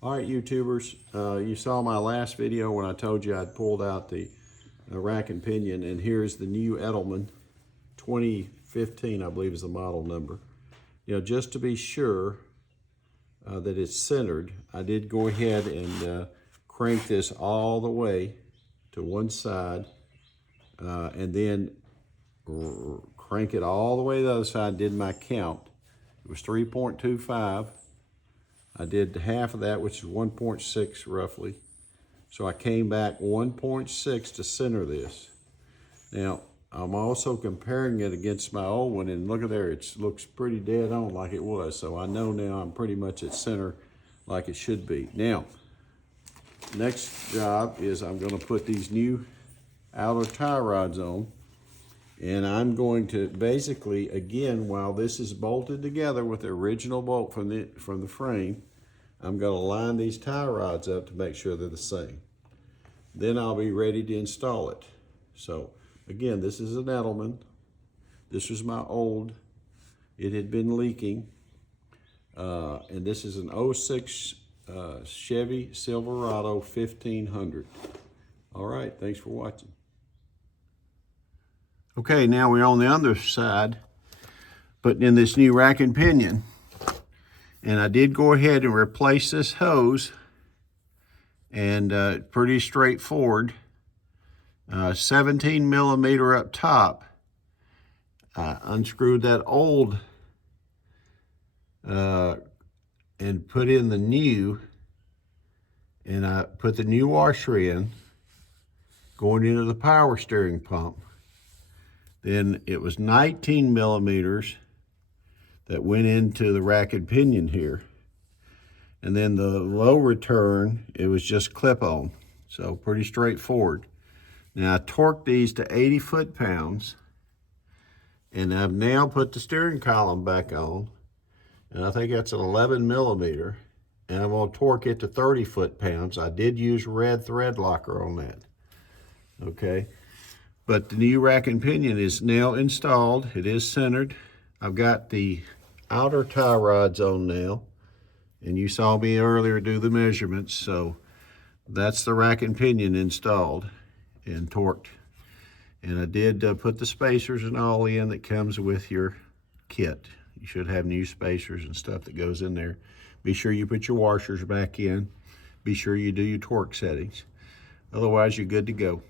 All right, YouTubers, you saw my last video when I told you I'd pulled out the rack and pinion, and here's the new Edelman 2015, I believe is the model number. You know, just to be sure that it's centered, I did go ahead and crank this all the way to one side and then crank it all the way to the other side, did my count. It was 3.25. I did half of that, which is 1.6 roughly. So I came back 1.6 to center this. Now, I'm also comparing it against my old one, and look at there, it looks pretty dead on like it was. So I know now I'm pretty much at center like it should be. Now, next job is I'm gonna put these new outer tie rods on. And I'm going to basically, again, while this is bolted together with the original bolt from the frame, I'm going to line these tie rods up to make sure they're the same. Then I'll be ready to install it. So again, this is an Edelman. This was my old. It had been leaking. And this is an 06 Chevy Silverado 1500. All right, thanks for watching. Okay, now we're on the other side, putting in this new rack and pinion. And I did go ahead and replace this hose, and pretty straightforward. 17 millimeter up top. I unscrewed that old and put in the new, and I put the new washer in, going into the power steering pump. Then it was 19 millimeters that went into the rack and pinion here. And then the low return, it was just clip-on. So pretty straightforward. Now I torqued these to 80 foot-pounds, and I've now put the steering column back on, and I think that's an 11 millimeter, and I'm gonna torque it to 30 foot-pounds. I did use red thread locker on that, okay? But the new rack and pinion is now installed. It is centered. I've got the outer tie rods on now, and you saw me earlier do the measurements, so that's the rack and pinion installed and torqued. And I did put the spacers and all in that comes with your kit. You should have new spacers and stuff that goes in there. Be sure you put your washers back in. Be sure you do your torque settings. Otherwise, you're good to go.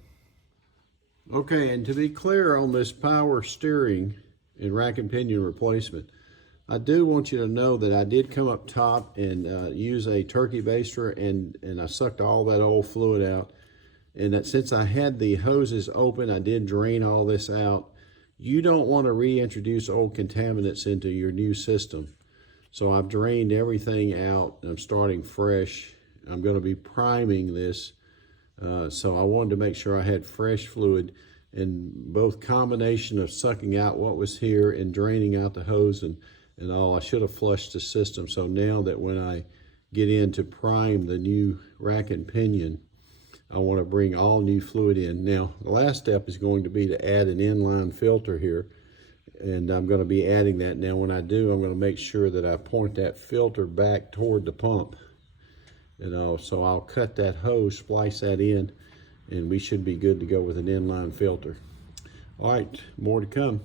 Okay, and to be clear on this power steering and rack and pinion replacement, I do want you to know that I did come up top and use a turkey baster, and I sucked all that old fluid out. And that since I had the hoses open, I did drain all this out. You don't want to reintroduce old contaminants into your new system. So I've drained everything out, and I'm starting fresh. I'm going to be priming this. So I wanted to make sure I had fresh fluid, and both combination of sucking out what was here and draining out the hose and all. I should have flushed the system. So now that when I get in to prime the new rack and pinion, I want to bring all new fluid in. Now, the last step is going to be to add an inline filter here, and I'm going to be adding that. Now, when I do, I'm going to make sure that I point that filter back toward the pump. You know, so I'll cut that hose, splice that in, and we should be good to go with an inline filter. All right, more to come.